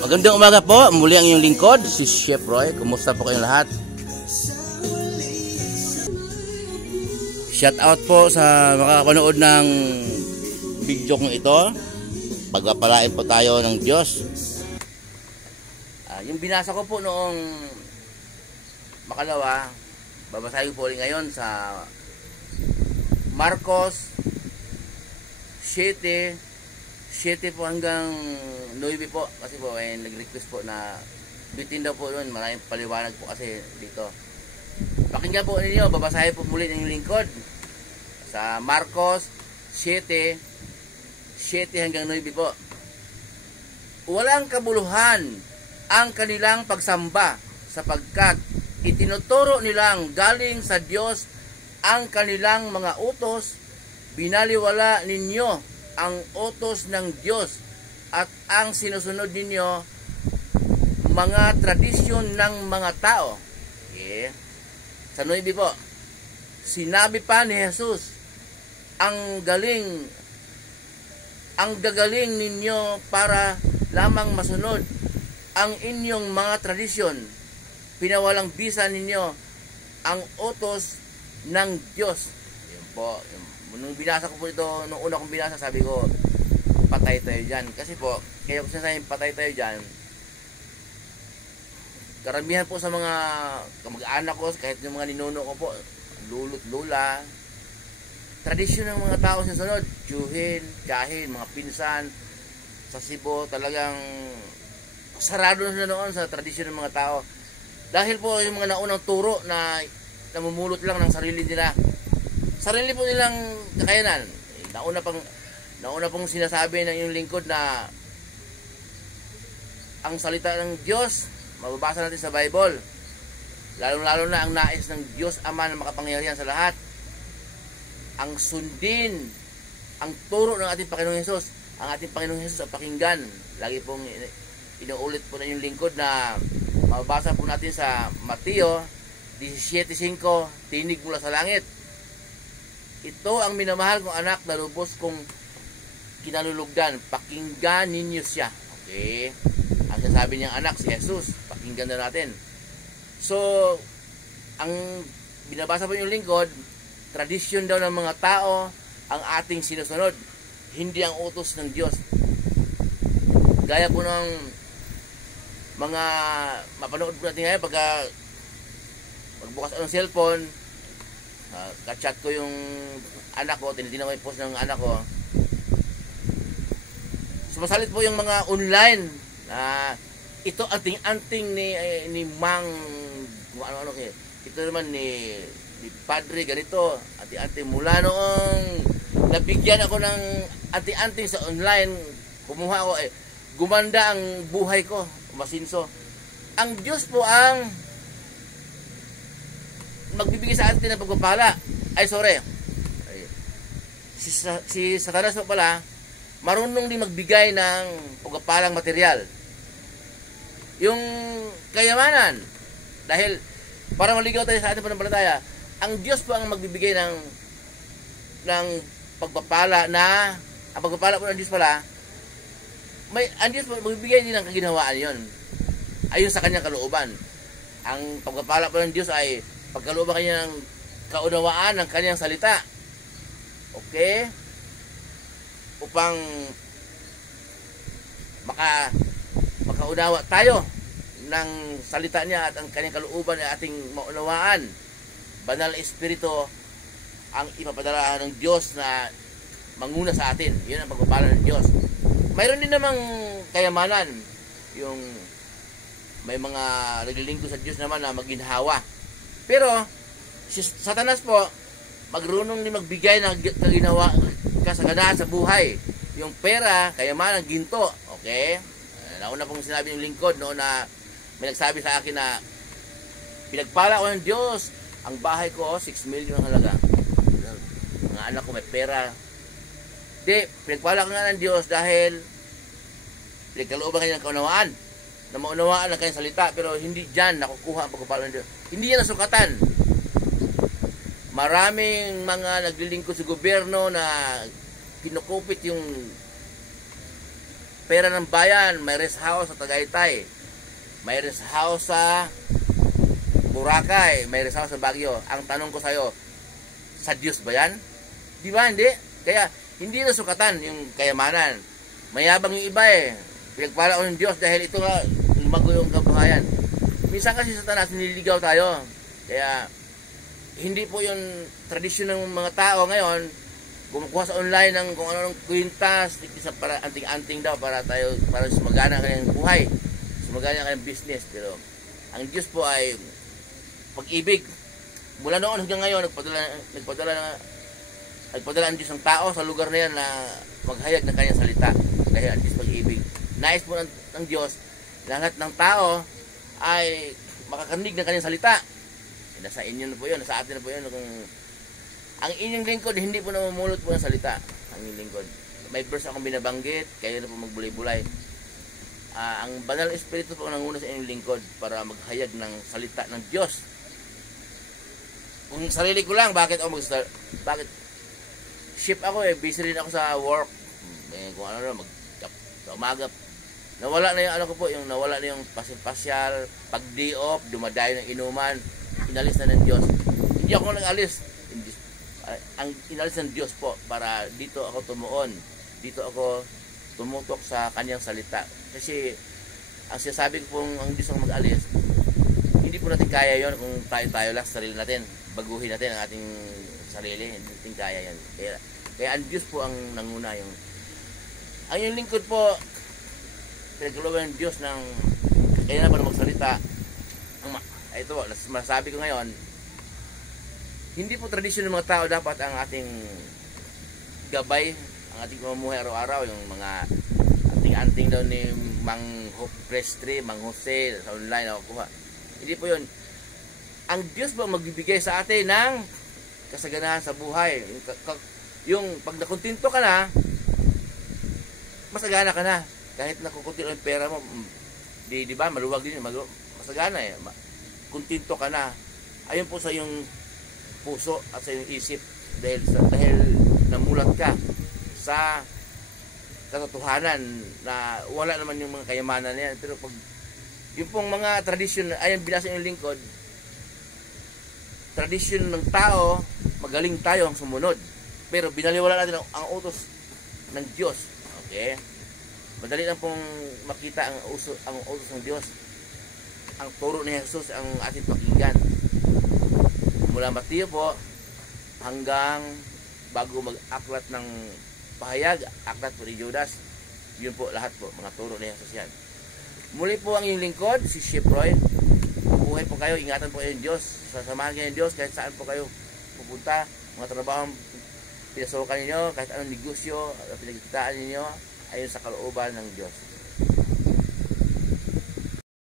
Magandang umaga po, muli ang inyong lingkod, si Chef Roy. Kumusta po kayong lahat? Shout out po sa makakapanood ng video kong ito. Pagpapalain po tayo ng Diyos. Yung binasa ko po noong makalawa, babasahin ko po ulit ngayon sa Marcos 7 po hanggang 9 po, kasi po ay nag-request po na bitin daw po doon, maraming paliwanag po kasi dito. Pakinggan po ninyo, babasahin po muli ng lingkod sa Marcos 7 hanggang 9 po. Walang kabuluhan ang kanilang pagsamba, sapagkat itinuturo nilang galing sa Diyos ang kanilang mga utos. Binaliwala ninyo ang utos ng Diyos at ang sinusunod ninyo mga tradisyon ng mga tao. Sa 9 po, sinabi pa ni Jesus, ang gagaling ninyo para lamang masunod ang inyong mga tradisyon. Pinawalang bisa ninyo ang utos ng Diyos. Yan po. Nung binasa ko po ito, nung una kong binasa, sabi ko, patay tayo dyan. Kasi po, kaya ko sinasayang patay tayo dyan, karamihan po sa mga kamag-anak ko, kahit yung mga ninuno ko po, lulu't lula, tradisyon ng mga tao sa sunod, tiyuhin, tiyahin, mga pinsan, sa Cebu, talagang sarado na noon sa tradisyon ng mga tao. Dahil po yung mga naunang turo na namumulot lang ng sarili nila, sarili po nilang kakayanan. Nauna pong sinasabi ng iyong lingkod na ang salita ng Diyos, mababasa natin sa Bible, lalo na ang nais ng Diyos Ama na makapangyarihan sa lahat, ang sundin ang turo ng ating Panginoong Hesus. Ang ating Panginoong Hesus ang pakinggan. Lagi pong inuulit po na yung lingkod na mababasa po natin sa Mateo 17:5, tinig mula sa langit. Ito ang minamahal kong anak na lubos kong kinalulugdan. Pakinggan ninyo siya. Okay? Ang sasabi niyang anak, si Jesus. Pakinggan na natin. So, ang binabasa po yung lingkod, tradisyon daw ng mga tao ang ating sinusunod. Hindi ang utos ng Diyos. Gaya po ng mga mapanood po natin ngayon pagka magbukas ng cellphone, ka-chat ko yung anak ko, tinitingnan ko yung post ng anak ko. Sumasalit po yung mga online na ito anting-anting ni Mang ano ito naman ni Padre ganito, anting-anting mula noong nabigyan ako ng anting-anting sa online, kumuha ako gumanda ang buhay ko, masinso. Ang Diyos po ang magbibigay sa atin ng pagpapala. Si Satanas po pala, marunong din magbigay ng pagpapalang material. Yung kayamanan, dahil para maligaw tayo sa ating pananampalataya, ang Diyos po ang magbibigay ng pagpapala na, ang pagpapala po ng Diyos pala, ang Diyos po magbibigay din ng kaginhawaan yon ayon sa kanyang kalooban. Ang pagpapala po ng Diyos ay pagkalooban kanya ng kaunawaan ng kanyang salita. Okay? Upang makaunawa tayo ng salita niya at ang kanyang kalooban ay ating maunawaan. Banal na Espiritu ang ipapadala ng Diyos na manguna sa atin. Yun ang pagpapala ng Diyos. Mayroon din namang kayamanan. Yung may mga naglilingkod sa Diyos naman na maginhawa. Pero si Satanas po magrunong din magbigay ng ginawa kasaganahan sa buhay. Yung pera, kayamanan, ginto. Okay? Nauna pong sinabi yung lingkod noon na may nagsabi sa akin na pinagpala ko ng Diyos, ang bahay ko 6 million ang halaga. Mga anak ko may pera. Di, pinagpala ko nga ng Diyos dahil pinagkalooban kayo ng kaunawaan, na maunawaan ang kanyang salita, pero hindi dyan nakukuha ang pagpapala ng Diyos. Hindi yan nasukatan. Maraming mga naglilingkod sa gobyerno na kinukupit yung pera ng bayan, may rest house sa Tagaytay, may rest house sa Boracay, may rest house sa Baguio. Ang tanong ko sa'yo, sa Diyos ba yan? Di ba? Hindi. Kaya hindi na sukatan yung kayamanan. Mayabang yung iba eh. Pinagpala ko ng Diyos dahil ito nga lumago yung kabuhayan. Minsan kasi sa Satanas, nililigaw tayo. Kaya hindi po yung tradisyon ng mga tao ngayon, kumukuha sa online ng kung ano ng kwintas, para anting-anting daw para sumagana ang kanyang buhay, sumagana ang kanyang business. Pero ang Diyos po ay pag-ibig. Mula noon hanggang ngayon, nagpadala ang Diyos ng tao sa lugar na yan na maghayag ng kanyang salita. Dahil ang Diyos pag-ibig. Nais po ng Diyos, lahat ng tao ay makakarinig ng kanyang salita. Nasa inyo na po yun, nasa atin na po yun. Kung ang inyong lingkod, hindi po namumulot po ng salita. Ang inyong lingkod. May verse akong binabanggit, kayo na po magbulay-bulay. Ang banal espiritu po ang nanguna sa inyong lingkod para maghayag ng salita ng Diyos. Kung sarili ko lang, bakit bakit ship ako eh, busy rin ako sa work. Kung ano sa umaga, nawala na yung ano ko po, yung nawala na yung pasyal, pag day off, dumadayo ng inuman, inalis na ng Diyos. Hindi ako nag-alis. Ang inalis ng Diyos po para dito ako tumuon. Dito ako tumutok sa kanyang salita. Kasi ang sinasabi ko pong ang Diyos ang mag-alis, hindi po natin kaya yon kung tayo lang sa sarili natin. Baguhin natin ang ating sarili. Hindi natin kaya yan. Kaya ang Diyos po ang nanguna. Ang yung lingkod po, pinagkalooban ng Diyos ng kaya na para magsalita. Ito po, masasabi ko ngayon, hindi po tradisyon ng mga tao dapat ang ating gabay, ang ating pamumuhay araw-araw, yung mga anting-anting daw ni Mang Prestri, Mang Jose sa online nakukuha. Hindi po yun. Ang Diyos ba magbibigay sa atin ng kasaganahan sa buhay? Yung pag nakontinto ka na, masagana ka na. Kahit nakukunti yung pera mo, di ba, maluwag din, masagana eh. Kontinto ka na. Ayun po sa yung puso at sa yung isip dahil namulat ka sa katotohanan na wala naman yung mga kayamanan na yan. Pero pag yung pong mga tradisyon, ayan binasa yung lingkod, tradisyon ng tao, magaling tayo ang sumunod. Pero binaliwala natin ang utos ng Diyos. Okay? Madali lang pong makita ang utos ng Diyos. Ang turo ni Jesus ang ating pakinggan. Mula Mateo po hanggang bago mag-aklat ng pahayag, aklat po ni Judas, yun po lahat po, mga turo ni Jesus yan. Muli po ang inyong lingkod, si Chef Roy. Mabuhay po kayo, ingatan po kayo ng Diyos. Sasamahan kayo ng Diyos kahit saan po kayo pupunta. Mga trabaho pinasukan ninyo, kahit anong negosyo, pinagkitaan ninyo, ayon sa kalooban ng Diyos.